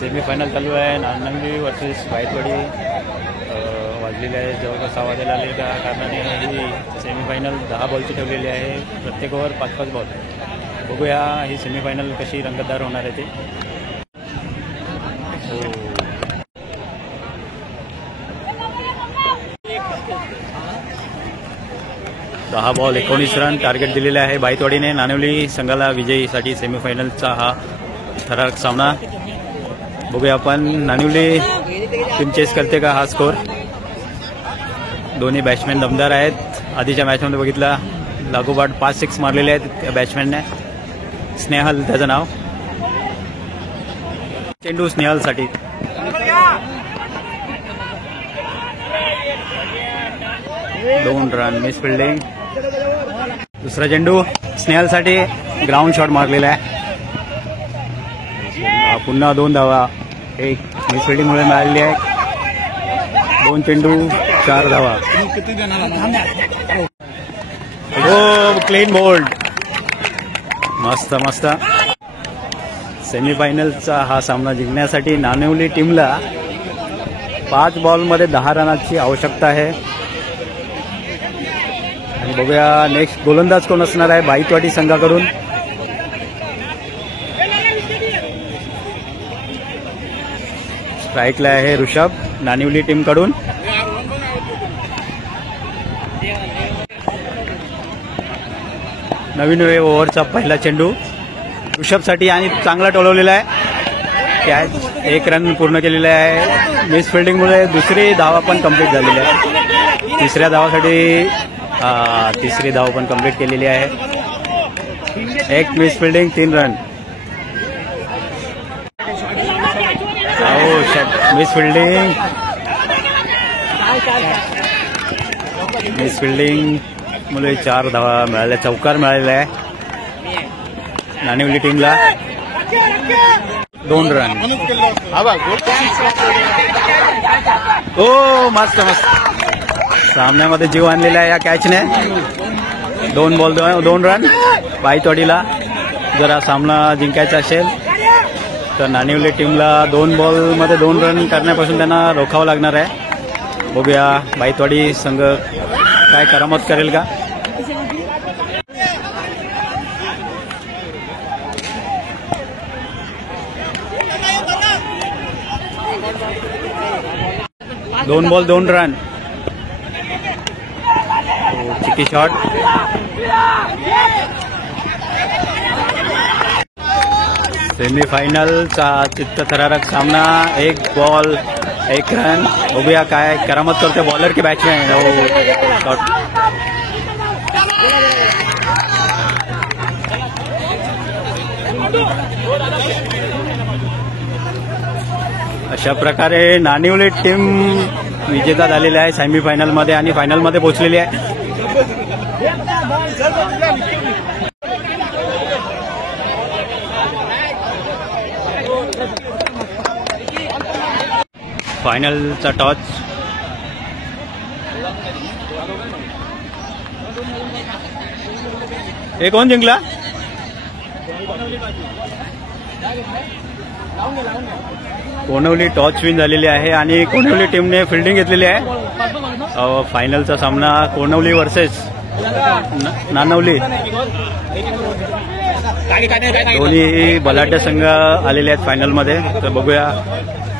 Semifinal चालू आहे. नानंदी versus बायतवाडी. वाजलेले आहे जवळपास 6 वाजायला आले. त्या कारणाने ही सेमीफायनल 10 बॉलची ठेवलेली आहे. प्रत्येक ओव्हर 5-5 बॉल. बघूया ही सेमीफायनल कशी रंगतदार होणार आहे ते. 10 बॉल 19 रन टार्गेट दिलेले आहे बायतवाडीने. नानिवली संघाला विजयीसाठी सेमीफायनलचा हा थरारक सामना. बघूया आपण नानिवली टीम चेस करते का हा स्कोर. दोन्ही बॅट्समॅन दमदार आहेत. आधीच्या मॅचमध्ये बघितला लागोपाठ 5-6 मारलेले आहेत त्या बॅट्समॅनने. स्नेहल त्याचं नाव. चेंडू स्नेहलसाठी. दोन रन मिस फिल्डिंग. दुसरा चेंडू स्नेहलसाठी ग्राउंड शॉट मारलेला आहे. पुन्हा 2 धावा. एक मिस फिल्डिंगमुळे मिळालेली आहे. 2 चेंडू 4 धावा. हो क्लीन बोल्ड. मस्त मस्त. सेमीफायनलचा हा सामना जिंकण्यासाठी नानिवली टीमला 5 बॉलमध्ये 10 रनाची आवश्यकता आहे. आणि बघूया नेक्स्ट गोलंदाज कोण असणार आहे बायतवाडी संघाकडून. स्ट्राईकला आहे ऋषभ नानिवली टीमकडून. नवीन ओव्हरचा पहिला चेंडू ऋषभसाठी आणि चांगला टोलवलेला आहे. कॅच 1 रन पूर्ण केलेला आहे. मिस फिल्डिंगमुळे दुसरी धावा पण कंप्लीट झालेली आहे. तिसरी धाव पण कंप्लीट केलेली आहे. 1 miss fielding 3 run. Miss fielding मुळे 4 धावा मिळाल्या. चौकार मिळालेला आहे नानिवली टीमला. 2 रन. ओ मस्त मस्त. सामन्यामध्ये जीव आणलेला आहे या कॅचने. 2 बॉल 2 रन. बायतवाडीला जर हा सामना जिंकायचा असेल तर नानिवली टीमला 2 बॉलमध्ये 2 रन करण्यापासून त्यांना रोखावं लागणार आहे. बघूया बायतवाडी संघ काय करामत करेल का. दोन बॉल 2 रन. चिकी शॉट. सेमीफायनलचा चित्तथरारक सामना. 1 बॉल 1 रन. बघूया काय करामत करते बॉलर की बॅट्समॅन. अशा प्रकारे नानिवली टीम विजेता झालेली आहे सेमीफायनलमध्ये आणि फायनलमध्ये पोहोचलेली आहे. फायनलचा टॉस. हे कोण जिंकला. कोणवली टॉस विन झालेली आहे आणि कोणवली टीमने फिल्डिंग घेतलेली आहे. फायनलचा सामना कोणवली वर्सेस नानवली. दोन्ही बलाढ्य संघ आलेले आहेत फायनलमध्ये. तर बघूया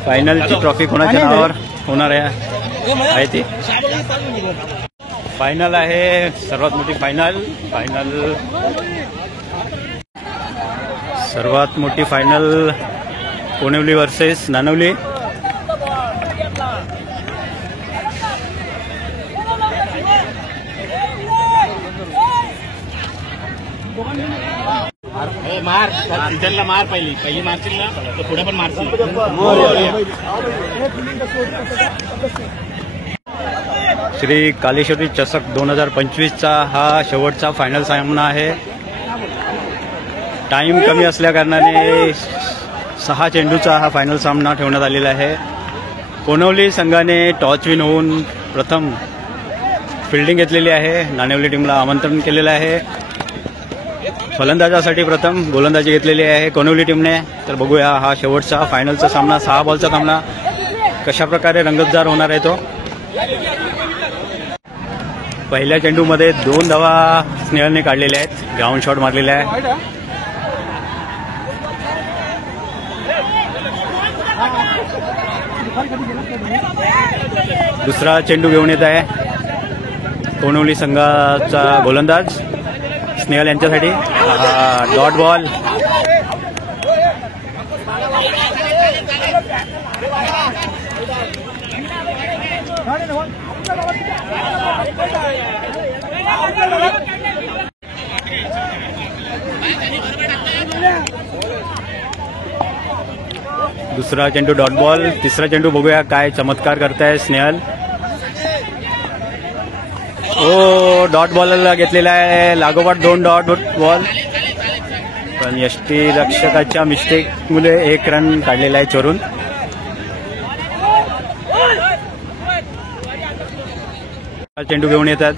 फायनलची ट्रॉफी कोणाच्या नावावर होणार आहे ती. फायनल आहे सर्वात मोठी फायनल. सर्वात मोठी फायनल कोणवली वर्सेस नानवली. मार सीझनला मार. पहिली मारशील ना तर पुढे पण मारशील. श्री कालेश्वरी चषक 2025चा हा शेवटचा फायनल सामना आहे. टाइम कमी असल्या कारणाने 6 चेंडूचा हा फायनल सामना ठेवण्यात आलेला आहे. कोणवली संघाने टॉस विन होऊन प्रथम फिल्डिंग घेतलेली आहे. नानिवली टीमला आमंत्रण केलेलं आहे. फलंदाजासाठी प्रथम गोलंदाजी घेतलेली आहे कोणवली टीमने. तर बघूया हा शेवटचा फायनलचा सामना 6 बॉलचा सामना कशा प्रकारे रंगतदार होणार आहे तो. पहिल्या चेंडूमध्ये 2 धावा स्नेहलने काढलेल्या आहेत. ग्राउंड शॉट मारलेला आहे. दुसरा चेंडू घेऊन येत आहे कोणवली संघाचा गोलंदाज स्नेहल यांच्यासाठी. Dot ball. दुसरा चेंडू डॉट बॉल. तिसरा चेंडू बघूया काय चमत्कार करताय स्नेहल. ओ डॉट बॉलला घेतलेला आहे लागोपाठ 2 डॉट बॉल. पण यष्टीरक्षकाच्या मिस्टेकमुळे 1 रन काढलेला आहे चोरून. चेंडू घेऊन येतात.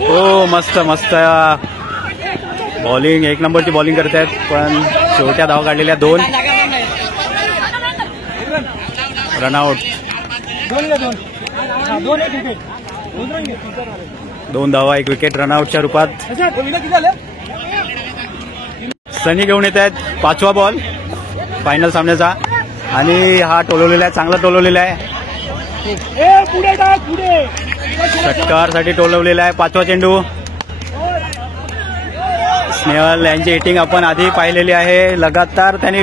ओ मस्त मस्त बॉलिंग 1 नंबरची बॉलिंग करतायत. पण शेवट्या धावा काढलेल्या 2 रनआउट. 2 धावा 1 विकेट रनआउटच्या रूपात. सनी घेऊन येत आहेत 5वा बॉल फायनल सामन्याचा. आणि हा टोलवलेला आहे चांगला टोलवलेला आहे. षटकारसाठी टोलवलेला आहे 5वा चेंडू. स्नेहल यांची हिटिंग आपण आधी पाहिलेली आहे. लगातार त्यांनी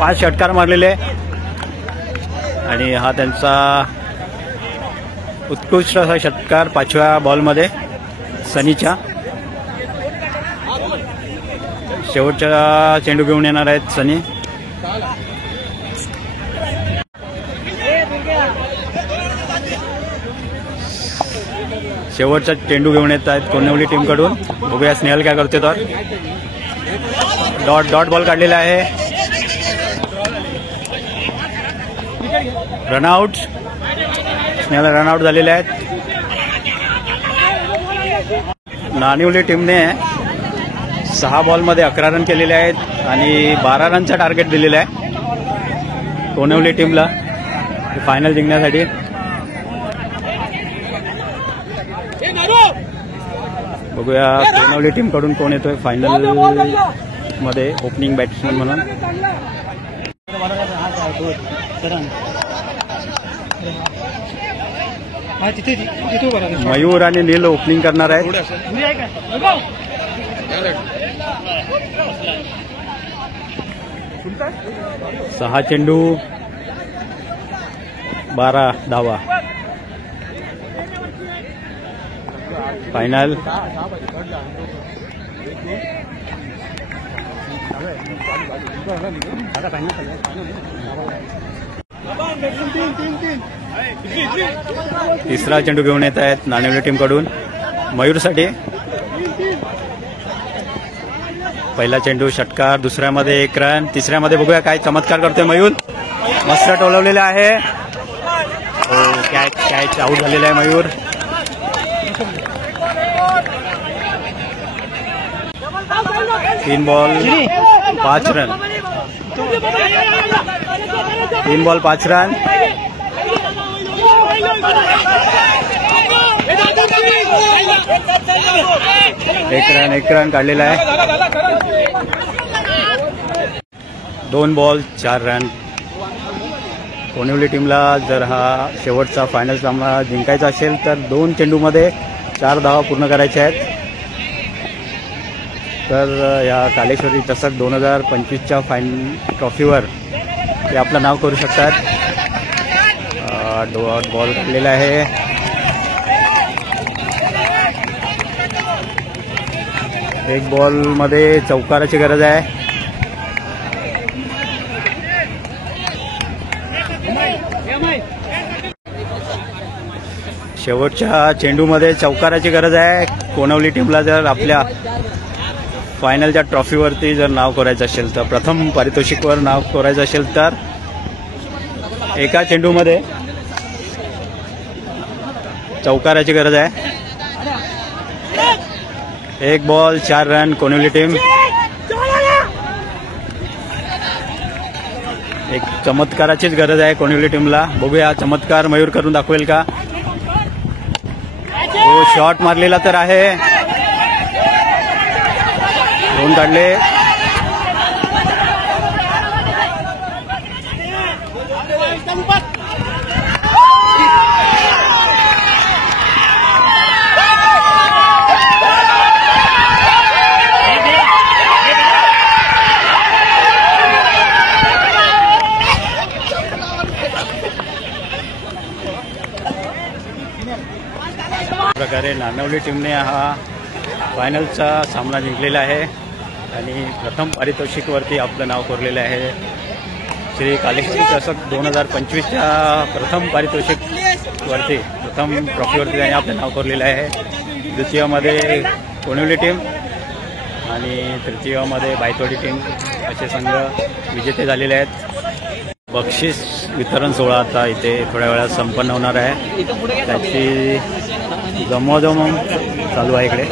5 षटकार मारलेले आणि हा त्यांचा उत्कृष्ट असा षटकार 5व्या बॉलमध्ये सनीच्या. शेवटचा चेंडू घेऊन येणार आहेत सनी. शेवटचा चेंडू घेऊन येत आहेत कोणवली टीमकडून. बघूया स्नेहल काय करते. तर डॉट बॉल काढलेला आहे. रनआउट. स्नेहल रनआउट झालेले आहेत. नाणिवली टीमने 6 बॉलमध्ये 11 रन केलेले आहेत आणि 12 रनचा टार्गेट दिलेला आहे कोणवली टीमला फायनल जिंकण्यासाठी. बघूया कोणवली टीम कडून कोण येतोय फायनल मध्ये ओपनिंग बॅट्समन म्हणून. मयूर आणि नील ओपनिंग करणार आहेत. 6 चेंडू 12 धावा फायनल. तिसरा चेंडू घेऊन येत आहेत नाणिवली टीमकडून मयूरसाठी. पहिला चेंडू षटकार. दुसऱ्यामध्ये 1 रन. तिसऱ्यामध्ये बघूया काय चमत्कार करतोय मयूर. मस्त टोलवलेला आहे. कॅच आऊट झालेला आहे मयूर. तीन बॉल 5 रन. 3 ball 5 run. एक रन काढलेला आहे. 2 बॉल 4 रन. कोणवली टीमला जर हा शेवटचा फायनल सामना जिंकायचा असेल तर 2 चेंडूमध्ये 4 धावा पूर्ण करायच्या आहेत. तर या कालेश्वरी चषक 2025च्या ट्रॉफीवर ते आपलं नाव करू शकतात. डॉट बॉल काढलेला आहे. एक बॉलमध्ये चौकाराची गरज आहे. शेवटच्या चेंडूमध्ये चौकाराची गरज आहे कोणवली टीमला जर आपल्या फायनलच्या ट्रॉफीवरती जर नाव करायचं असेल तर, प्रथम पारितोषिकवर नाव करायचं असेल तर एका चेंडूमध्ये चौकाराची गरज आहे. एक बॉल 4 रन कोणिवली टीम. एक चमत्काराचीच गरज आहे कोणिवली टीमला. बघूया चमत्कार मयूर करून दाखवेल का. हो, शॉट मारलेला तर आहे. 2 काढले. प्रकारे नानवली टीमने हा फायनलचा सामना जिंकलेला आहे आणि प्रथम पारितोषिकवरती आपलं नाव कोरलेलं आहे. श्री कालेश्वरी चषक 2025च्या प्रथम पारितोषिकवरती प्रथम ट्रॉफीवरती त्यांनी आपलं नाव कोरलेलं आहे. द्वितीयमध्ये कोणिवली टीम आणि तृतीयमध्ये बायतवाडी टीम असे संघ विजेते झालेले आहेत. बक्षीस वितरण सोहळा आता इथे थोड्या वेळात संपन्न होणार आहे. त्याची जमवाजम चालू आहे इकडे.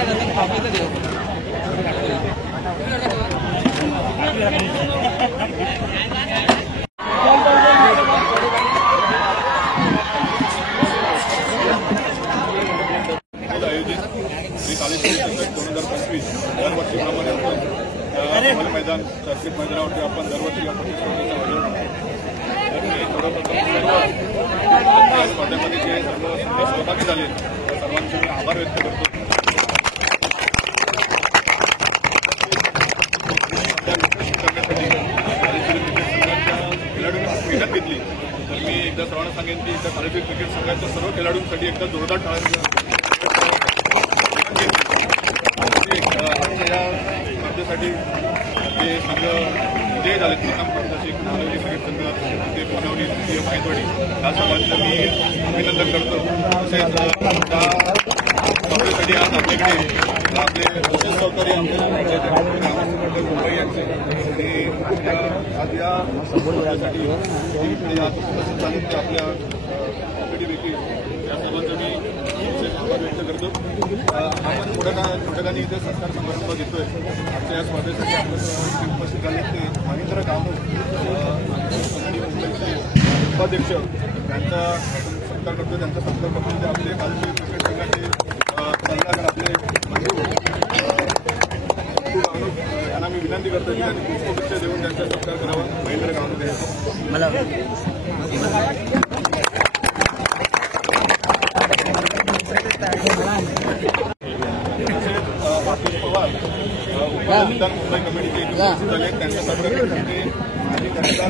मैदान सर्किट मैदानावरती आपण दरवर्षी स्पर्धेमध्ये जे सर्व सहभागी झाले सर्वांचे मी आभार व्यक्त करतो. खेळाडूंनी मेहनत घेतली तर मी एकदा सर्वांना सांगेन की एकदा कालेश्वरी क्रिकेट संघाच्या सर्व खेळाडूंसाठी एकदा जोरदार टाळ्या या स्पर्धेसाठी जे संघ विजयी झाले प्रथम पारितोषिक नानवली क्रिकेट संघ ते कोणवली द्वितीय बायतवाडी या सर्वांचं मी अभिनंदन करतो. तसेच स्पर्धेसाठी आज आपल्याकडे आपले विशेष सहकारी मुंबई यांचे ते आज या स्पर्धेसाठी आज उपस्थित झाले ते आपल्या ऑलरेडी देखील या सर्वांचं मी विशेष आभार व्यक्त करतो. आपण मोठ्याने इथे सत्कार समारंभ घेतोय. आमच्या या स्पर्धेसाठी आपल्या उपस्थित झाले ते महेंद्र गावणे मुंबईचे उपाध्यक्ष त्यांचा सत्कार करतो. त्यांचा सत्कार करतो ते आपले कालेश्वरी क्रिकेट संघाचे सल्लागार आपले यांना मी विनंती करतो की त्यांनी पुष्पगुच्छ देऊन त्यांचा सत्कार करावा. महेंद्र गावणे मला पवार उपविधान मुंबई कमिटीचे उपस्थित झाले. त्यांच्या सत्कार करण्यासाठी आणि त्यांचा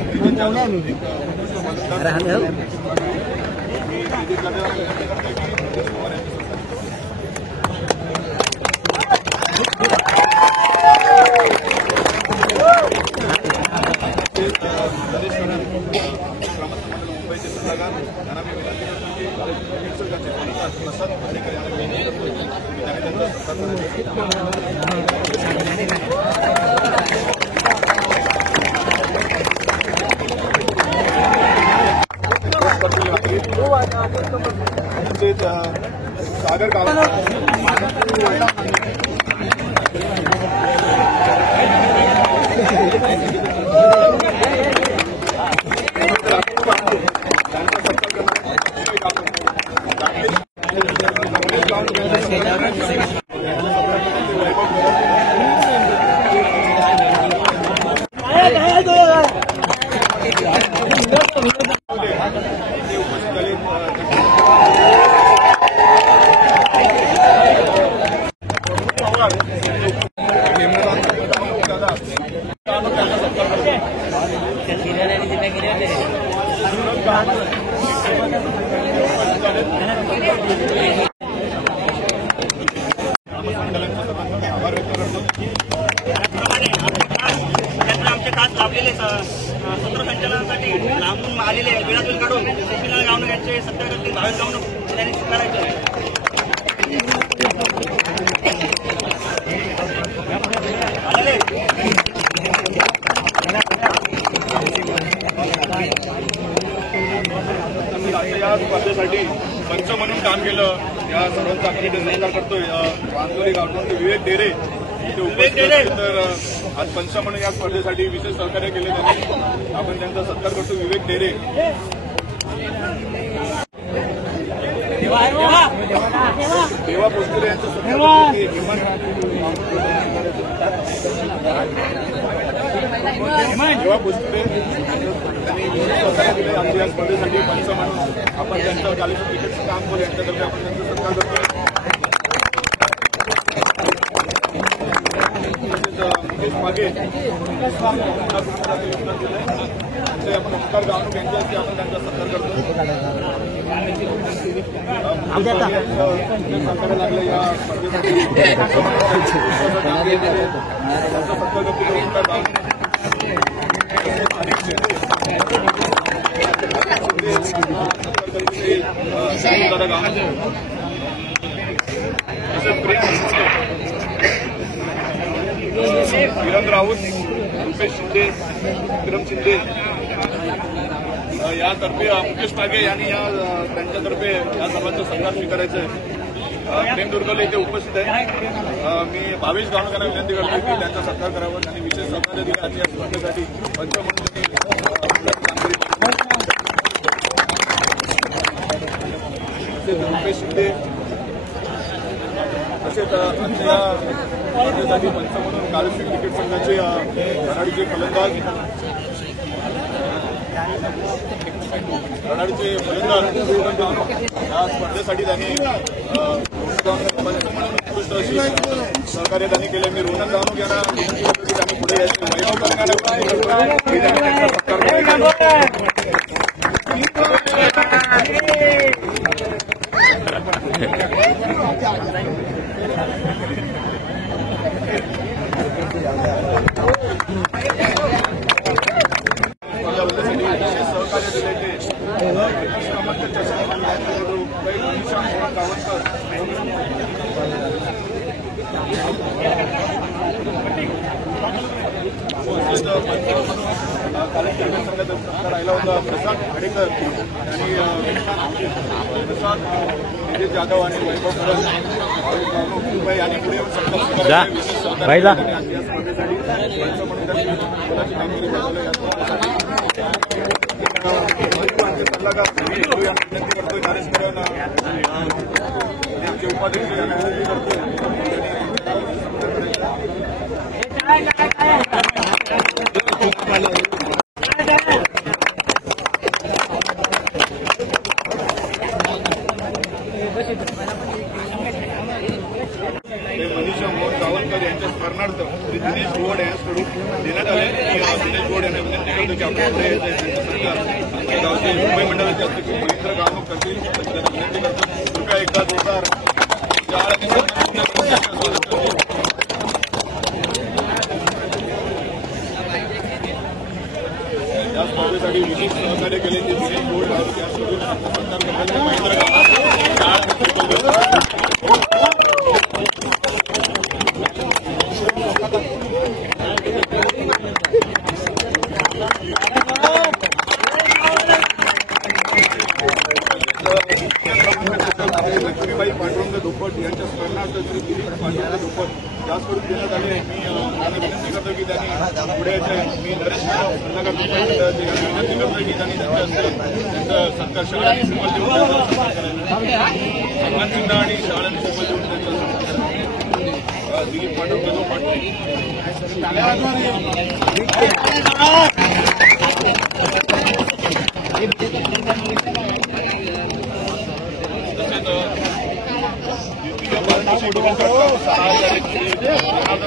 मुंबईचे सल्लागार यांना मी विनंती करतो की क्रिकेट संघाचे प्रसाद पाटेकर यांना विनंती करतो की त्यांनी त्यांचा सागर गाव आमचे खास लाभलेले सूत्रसंचालनासाठी लांबून आलेले वेळातून काढून गोपीनाथ गावणे यांचे सत्कार करतील. भावेश गावणे त्यांनी स्वीकारायचं आहे. या स्पर्धेसाठी पंच म्हणून काम केलं. या सर्वांचा आपण इथे सत्कार करतोय. वांजोली गावठाण विवेक डेरे इथे उपस्थित आहेत. तर आज पंच म्हणून या स्पर्धेसाठी विशेष सहकार्य केले त्यांनी. आपण त्यांचा सत्कार करतो. विवेक डेरे देवा पोस्टरे यांचं सत्कार. देवा पोस्टरे त्यांनी विशेष सहकार्य दिले आमच्या या स्पर्धेसाठी पंच म्हणून. आपण त्यांचं कॉलेज क्रिकेटचं काम करू यांच्यातर्फे आपण त्यांचा सत्कार करतोय. मुकेश मागे आपण उपकार जाणून घ्यायचे आपण त्यांचा सत्कार करतो. लागलं या स्पर्धेसाठी किरण राऊत, रुपेश शिंदे, विक्रम शिंदे यातर्फे मुकेश मागे यांनी त्यांच्यातर्फे या सर्वांचा सत्कार स्वीकारायचा आहे. प्रेम दुर्गवले इथे उपस्थित आहे. मी भावेश गावणकरांना विनंती करतो की त्यांचा सत्कार करावा. त्यांनी विशेष सहकार्य दिले आज या स्पर्धेसाठी. पंच म्हणून रुपेश शिंदे तसेच आजच्या स्पर्धेसाठी पंच म्हणून कालश्री क्रिकेट संघाचे धनाडीचे फलंदाज या स्पर्धेसाठी त्यांनी उत्कृष्ट अशी सहकार्य त्यांनी केले. मी रोहन गावणूक यांना विनंती करतो की त्यांनी पुढे यायचे. सहकार्य दिले राहिला होता प्रसाद खाडेकर प्रसाद निलेश जाधव आणि वैभव मुंबई यांनी पुढे येऊन स्पर्धेसाठी कामगिरी विनंती करतोय. नरेश यांचे उपाध्यक्ष यांना विनंती करतोय. मनीषा मोहन सावंतकर यांच्या स्मरणार्थ श्री दिनेश गोवड यांच्याकडून देण्यात आले. दिनेश गोवड यांना विनंती करतो की आपल्याकडे आमच्या गावचे मुंबई मंडळाचे अध्यक्ष रवींद्र गावणूक करतील. त्यांना विनंती करतो कृपया एकदा जोरदार या स्पर्धेसाठी विशेष सहकार्य केले ते दिनेश गोवड या स्पर्धेत रवींद्र लक्ष्मीबाई पांडुरंग धोपट यांच्या स्मरणार्थ श्री दिलीप पांडुरंग धोपट याचकडून देण्यात आले. मी त्यांना विनंती करतो की त्यांनी पुढे यायचे. मी नरेश सल्लागार विनंती करतो की त्यांनी त्यांचा सत्कार शाळा आणि सिंबल देऊन सन्मान चिन्ह आणि शाळा आणि सिंबल देऊन त्यांचा सत्कार दिलीप पांडुरंग धोपट.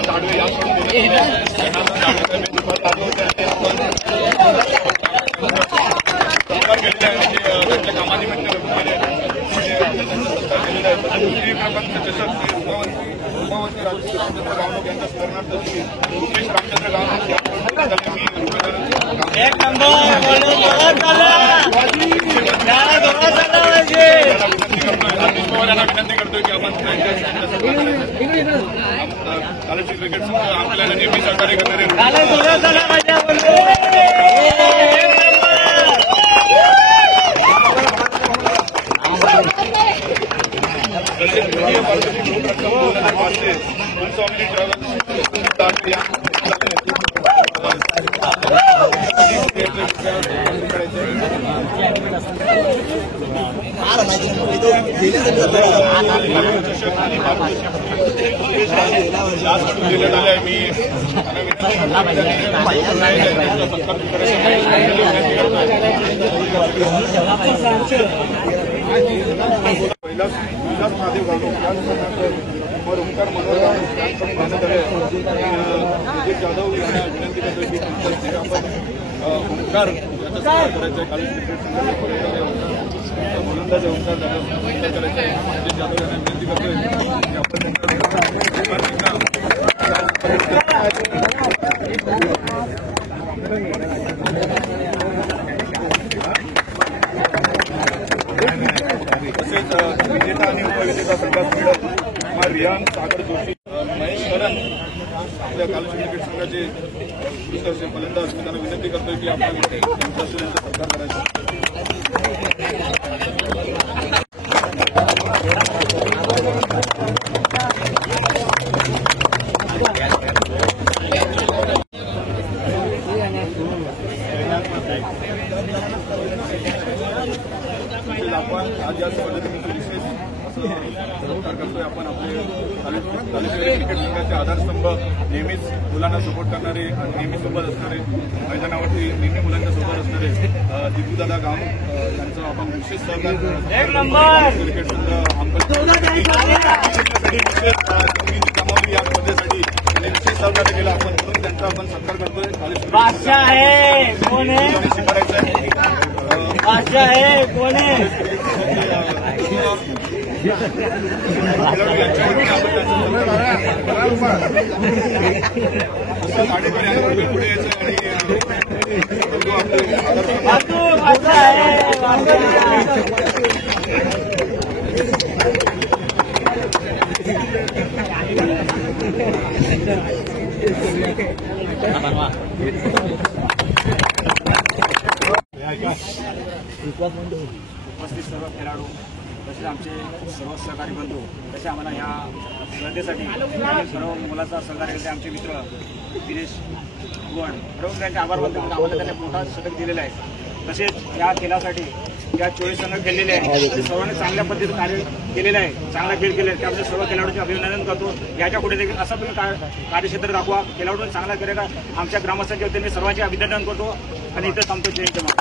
धाडवे याकडून सरकार केलेले आहे. त्यांच्या कामानिमित्त रुपावंती रामचंद्र गावणूक यांच्या स्मरणार्थ रुपेश रामचंद्र गावणूक विनंती करतोय की आपण कालश्री क्रिकेट संघ आपल्याला नेहमी सहकार्य करणारे दिलेलं आहे. मी पहिलाच महादेव घालून ओंकार मनोहर विजय जाधव यांना विनंती करतोय की आपण ओंकार याचा सत्कार करायचा आहे. काल गोलंदाज ओंकार जाधव करायचा आहे. विजय जाधव यांना विनंती करतोय की आपण तसेच विजेता आणि उपविजेता संघात मिळत रियान सागर जोशी महेश करण आपल्या कालशी क्रिकेट संघाचे फलंदाज त्यांना विनंती करतोय की आपण त्यांचा सत्कार करायचा. आपण आज या स्पर्धेमध्ये विशेष असं सत्कार करतोय. आपण आपले क्रिकेट संघाचे आधारस्तंभ नेहमीच मुलांना सपोर्ट करणारे नेहमी सोबत असणारे मैदानावरती नेहमी मुलांच्या सोबत असणारे दिपूदादा गाव यांचं आपण विशेष सहकार क्रिकेट संघ कमावली या स्पर्धेसाठी विशेष सहकार्य केलं आपण म्हणून त्यांचा आपण सत्कार करतोय. बादशाह है कोण आहे बादशाह है कोण आहे पुढे यायचं उपस्थित सर्व खेळाडू तसेच आमचे सर्व सहकारी बंधू तसे आम्हाला ह्या स्पर्धेसाठी सर्व मुलाचा सहकार्य केले आमचे मित्र दिनेश गुण खरंच त्यांचे आभार मानतो. आम्हाला त्यांनी मोठा शतक दिलेला आहे. तसेच या खेळासाठी ज्या 24 संघ खेळलेले आहेत ते सर्वांनी चांगल्या पद्धतीने कार्य केलेलं आहे. चांगला खेळ केले त्यामुळे सर्व खेळाडूंचे अभिनंदन करतो. याच्या पुढे देखील असं पण कार्यक्षेत्र दाखवा. खेळाडूंनी चांगला केलेला आमच्या ग्रामस्थांच्या वतीने सर्वांचे अभिनंदन करतो आणि इथं थांबतो. जय जवान.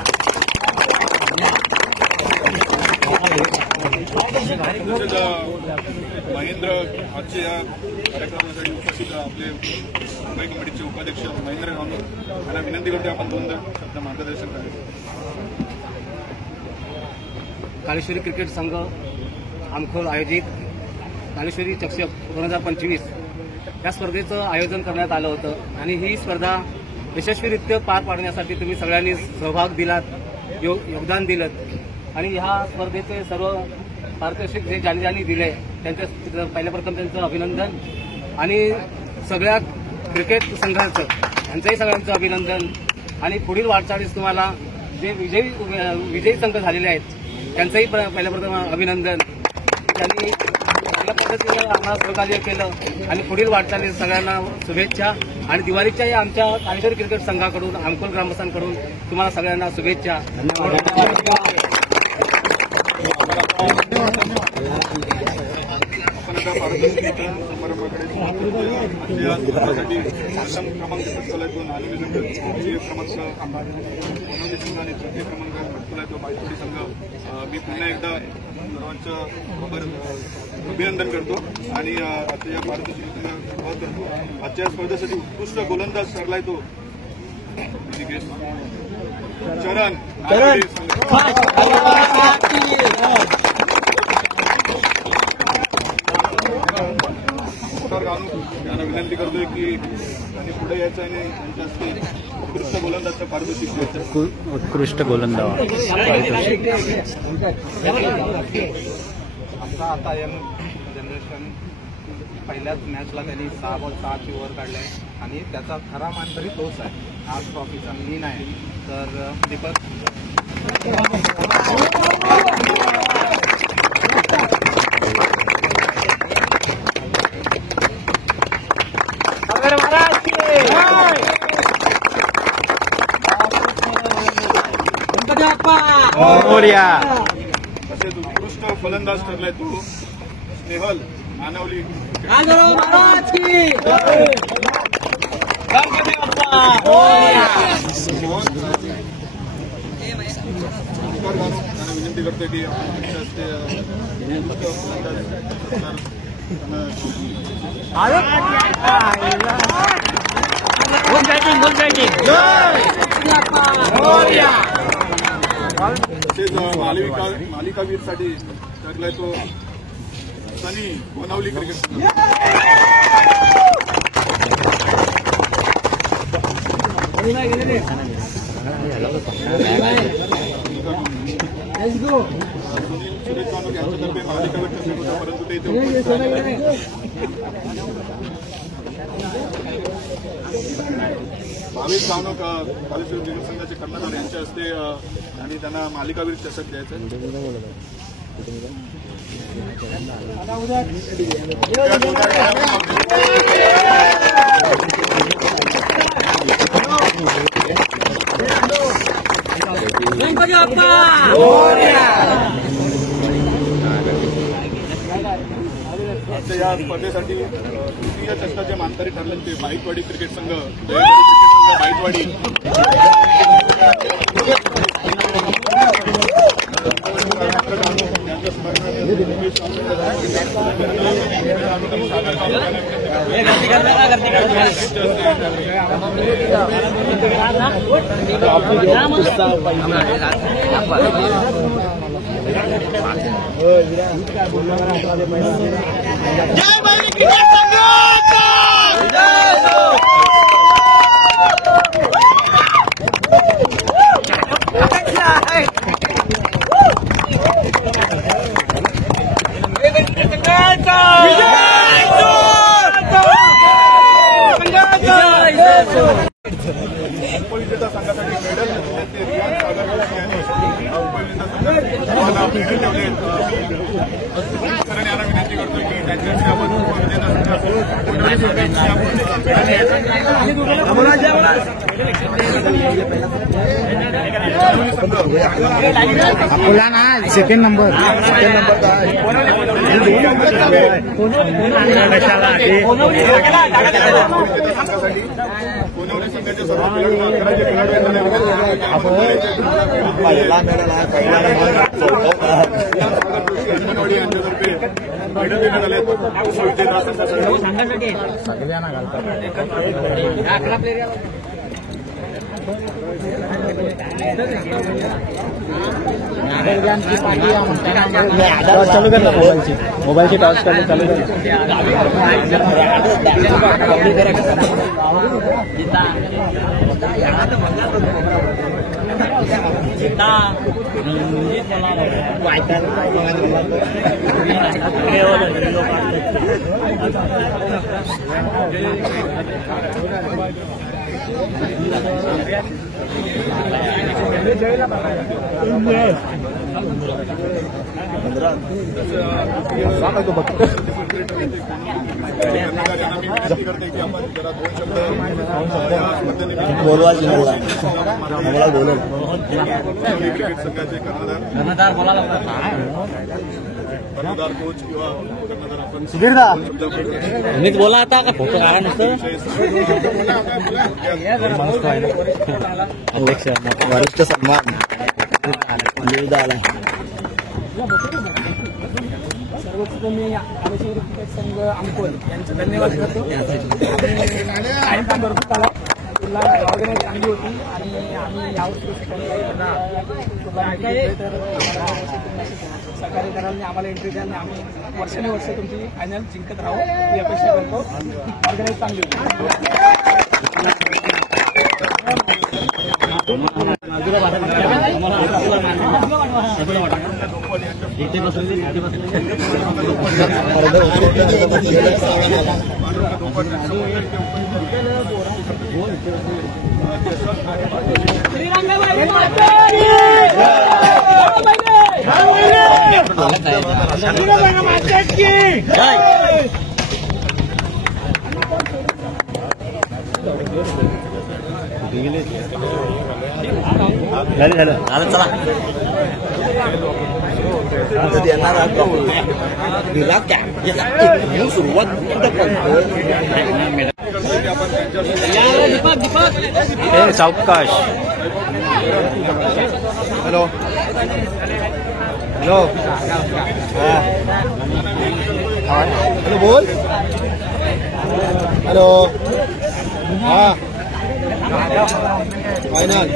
महेंद्र आजच्या या कार्यक्रमासाठी उपस्थित आपले मुंबई कमिटीचे उपाध्यक्ष महेंद्र गावणे यांना विनंती करतो आपण 2 शब्द मार्गदर्शन करावे. कालेश्वरी क्रिकेट संघ आमखोल आयोजित कालेश्वरी चषक 2025 या स्पर्धेचं आयोजन करण्यात आलं होतं आणि ही स्पर्धा यशस्वीरित्या पार पाडण्यासाठी तुम्ही सगळ्यांनी सहभाग दिलात, योगदान दिलं आणि ह्या स्पर्धेचे सर्व पारितोषिक जे ज्यांनी दिले त्यांच्या पहिल्या प्रथम त्यांचं अभिनंदन आणि सगळ्या क्रिकेट संघाचं यांचंही सगळ्यांचं अभिनंदन आणि पुढील वाटचालीस तुम्हाला जे विजयी संघ झालेले आहेत त्यांचंही पहिल्या प्रथम अभिनंदन. त्यांनी चांगल्या पद्धतीने आम्हाला सहकार्य केलं आणि पुढील वाटचालीस सगळ्यांना शुभेच्छा आणि दिवाळीच्याही आमच्या कालेश्वरी क्रिकेट संघाकडून आमकोल ग्रामस्थांकडून तुम्हाला सगळ्यांना शुभेच्छा. आपण आता पारदर्शक समारंभाकडे स्पर्धेसाठी प्रथम क्रमांक पटकवलाय आणि द्वितीय क्रमांक मनोज सिंग आणि तृतीय क्रमांक पटकवलाय तो बायतोडी संघ. मी पुन्हा एकदा सर्वांचं अभिनंदन करतो आणि आता या पारदर्शकतेला सुरुवात करतो. आजच्या स्पर्धेसाठी उत्कृष्ट गोलंदाज ठरलाय तो चरण यांना विनंती करतोय की त्यांनी पुढे यायचं आणि त्यांच्या हस्ते उत्कृष्ट गोलंदाजचं पारितोषिक द्यायचं. उत्कृष्ट गोलंदाज आमचा आता यंग जनरेशन पहिल्याच मॅचला त्यांनी 6 बॉल 6ची ओव्हर काढलाय आणि त्याचा खरा मानकरी तोच आहे. आज ट्रॉफीचा मी नाही तर दीपक मोरया. तसेच उत्कृष्ट फलंदाज ठरलाय तो स्नेहल मानवली. त्यांना विनंती करतो की आपण तसेच मालिकावीरसाठी ठरलाय तो सनी बनवली क्रिकेट संघ. सुनील कानोक यांच्यातर्फे मालिकावीरच्या संघ होता, परंतु ते इथे उपस्थित झालेले नाही. भावेश कानोक कालेश्वरी क्रिकेट संघाचे कर्णधार यांच्या हस्ते आणि त्यांना मालिकावीर चषक द्यायचं. या स्पर्धेसाठी तृतीय चषकाचे मानकरी ठरले ते बाईतवाडी क्रिकेट संघ. बाईतवाडी उपविजेता संघासाठी मेडल ते रियान सागर उपविजेता संघाला मेडल ठेवले. यांना विनंती करतोय की त्यांच्यासाठी आपण उपविजेता आपला ना सेकंड नंबर संघासाठी कोणवली संघाच्या सर्व खेळाडू 11 खेळाडू अंगणवाडी यांच्यातर्फे मेडल देण्यात आले. चालू कर ना मोबाईलची टॉर्च चालू कर. क्रिकेट संघाचे कर्णधार कोच किंवा नीट बोला आता का फोटो काढा नसतं. अध्यक्ष वरिष्ठ सन्मान सर्वप्रथम मी कालेश्वरी क्रिकेट संघ अंकोल यांचे धन्यवाद करतो. टाइम पण भरपूर आला, ऑर्गनाईज चांगली होती आणि आम्ही यावर्षी सहकार्य करायला आम्हाला एंट्री द्याल. आम्ही वर्षानुवर्ष तुमची फायनल जिंकत राहू ही अपेक्षा करतो. ऑर्गनाईज चांगली होती. झालं झालं चला हे सावकाश हॅलो हॅलो हॅलो बोल हॅलो हा फायनल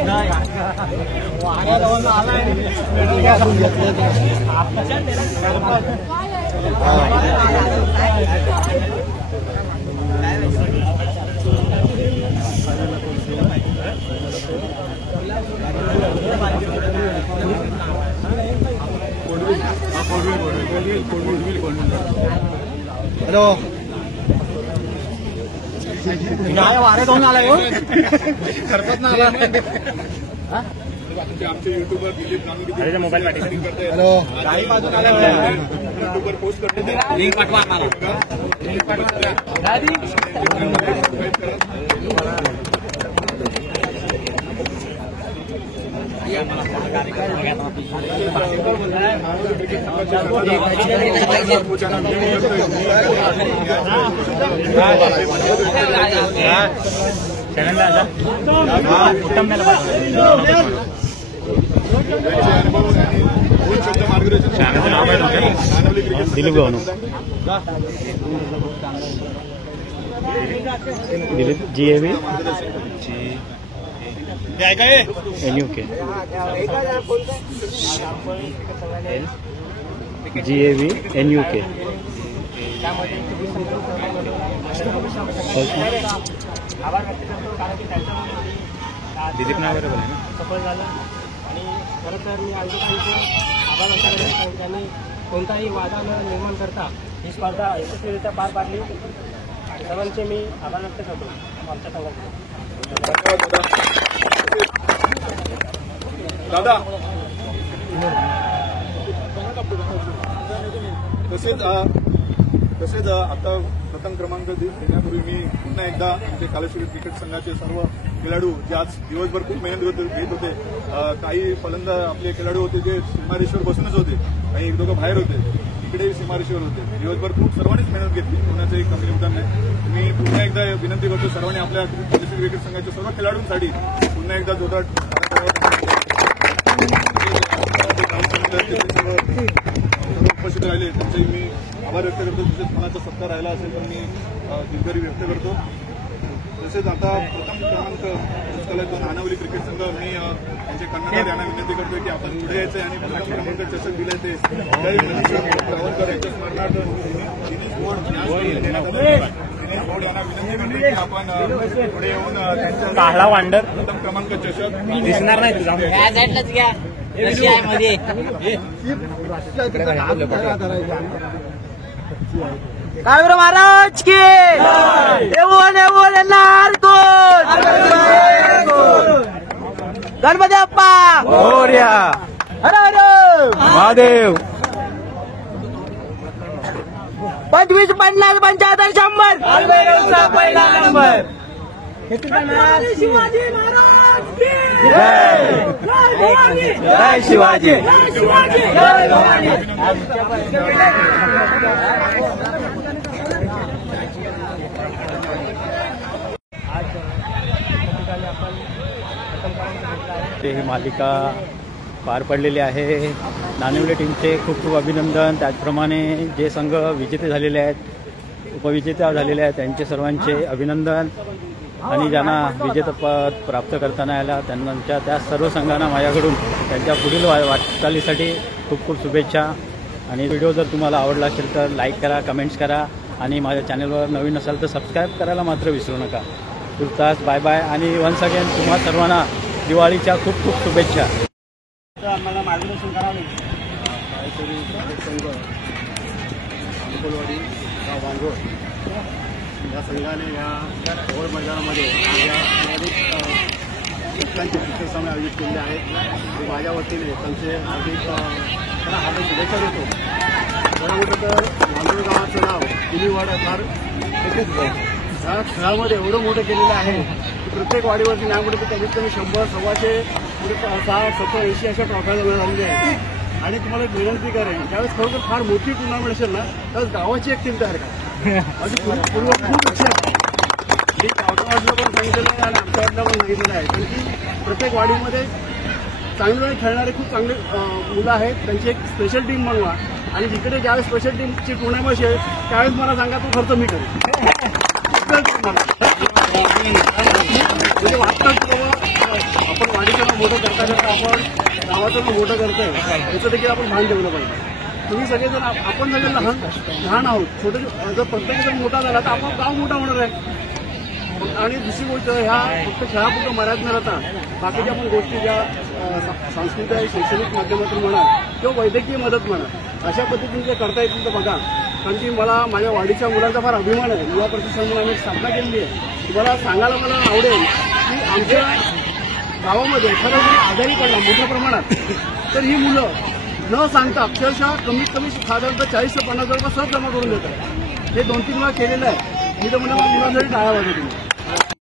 हॅलो वारे जाऊन आलाय हो आमचे YouTuber Dilip Nangare mobile hello YouTuber post करतो लिंक पाठवा आम्हाला दिलीप गावनो Dilip GAV NUK GAV NUK Dilip नाव बरोबर आहे ना सफळ झालं आणि खरं तर मी आभार व्यक्त करेन त्यांनी कोणताही वादा न निर्माण करता ही स्पर्धा यशस्वीरित्या पार पाडली. सर्वांचे मी आभार व्यक्त करतो आमच्या संघाचे. दादा तसेच आता प्रथम क्रमांक देण्यापूर्वी मी पुन्हा एकदा आमचे कालेश्वरी क्रिकेट संघाचे सर्व खेळाडू जे आज दिवसभर खूप मेहनत घेत होते. काही फलंदाज आपले खेळाडू होते जे सीमारेषेवर बसूनच होते, काही एक दोघं बाहेर होते, इकडे सीमारेषेवर होते. दिवसभर खूप सर्वांनीच मेहनत घेतली, कोणाचंही कमी योगदान नाही. मी पुन्हा एकदा विनंती करतो सर्वांनी आपल्या कालेश्वरी क्रिकेट संघाच्या सर्व खेळाडूंसाठी पुन्हा एकदा जोरदार उपस्थित राहिले त्यांचे मी आभार व्यक्त करतो. तसेच मनाचा सत्कार राहिला असेल तर मी दिलगिरी व्यक्त करतो. तसेच आता प्रथम क्रमांक पुस्तकालयातून नानावली क्रिकेट संघ मी त्यांचे कर्णधार यांना विनंती करतोय की आपण पुढे यायचं आणि प्रथम क्रमांक चषक दिले ते गावरकर यांच्या स्मरणार्थ गिनीज बोर्ड यांना विनंती करतोय की आपण पुढे येऊन त्यांच्या काळा वांडर प्रथम क्रमांक चषक दिसणार नाही तुझा काळूर महाराज की गणपती बाप्पा मोरया हर हर महादेव 25 50 75 100 पहिला नंबर. शिवाजी महाराज की जय शिवाजी. ही मालिका पार पडलेली आहे. नाणेवले टीमचे खूप खूप अभिनंदन. त्याचप्रमाणे जे संघ विजेते झालेले आहेत, उपविजेता झालेले आहेत, त्यांचे सर्वांचे अभिनंदन. आणि ज्यांना विजेतेपद प्राप्त करताना आला त्यांच्या त्या सर्व संघांना माझ्याकडून त्यांच्या पुढील वाटचालीसाठी खूप खूप शुभेच्छा. आणि व्हिडिओ जर तुम्हाला आवडला असेल तर लाईक करा, कमेंट्स करा आणि माझ्या चॅनलवर नवीन असाल तर सबस्क्राईब करायला मात्र विसरू नका. तुर्तास बाय बाय आणि वन्स अगेन तुम्हा सर्वांना दिवाळीच्या खूप खूप शुभेच्छा. आम्हाला मार्गदर्शन करावे. कालेश्वरी क्रिकेट संघ अकोलवाडी वांगोळ या संघाने या ओव्हर मैदानामध्ये शतकांचे क्रिकेट सामने आयोजित केलेले आहेत. माझ्या वतीने त्यांचे हार्दिक शुभेच्छा देतो. खरं होतं तर वांगोळ गावाचं नाव दिलीवाड फार या खेळामध्ये एवढं मोठं केलेलं आहे की प्रत्येक वाडीवरती नाही म्हटलं तर कमीत कमी 100, 125, 60, 70, 80 अशा ट्रॉफ्या झालेल्या आहेत. आणि तुम्हाला एक विनंती करेन, त्यावेळेस खरोखर फार मोठी टुर्नामेंट असेल ना त्यावेळेस गावाची एक टीम तयार करा. अशी पूर्व खूप इच्छा आहे. मी गावच्या पण सांगितलेलं आहे आणि आमच्या वाटलं पण सांगितलेलं आहे. कारण की प्रत्येक वाडीमध्ये चांगले खेळणारे खूप चांगले मुलं आहेत. त्यांची एक स्पेशल टीम बनवा आणि जिकडे ज्यावेळेस स्पेशल टीमची टुर्नामेंट असेल त्यावेळेस मला सांगा तो खर्च मी करेन. म्हणजे वाटतं की बाबा आपण वाडीचं नाव मोठं करता करता आपण गावाचं नाव मोठं करतोय याचं देखील आपण भान ठेवलं पाहिजे. तुम्ही सगळेजण आपण सगळे लहान आहोत. छोटे जर प्रत्येकजण मोठा झाला तर आपण गाव मोठा होणार आहे. आणि दुसरी गोष्ट ह्या फक्त खेळापुरतं मर्याद न राहता बाकीच्या पण गोष्टी ज्या सांस्कृतिक शैक्षणिक माध्यमातून म्हणा किंवा वैद्यकीय मदत म्हणा अशा पद्धतीने जे करता येतील तर बघा. कारण की मला माझ्या वाडीच्या मुलांचा फार अभिमान आहे. युवा प्रतिष्ठान म्हणून आम्ही स्थापना केलेली आहे. तुम्हाला सांगायला मला आवडेल की आमच्या गावामध्ये एखादा जरी आजारी पडला मोठ्या प्रमाणात तर ही मुलं न सांगता अक्षरशः कमीत कमी साधारणतः 40 ते 50 रुपये सहज जमा करून देतात. हे 2-3 वेळा केलेलं आहे. मी तर म्हणलं मुलांसाठी टाळा वाजवतो.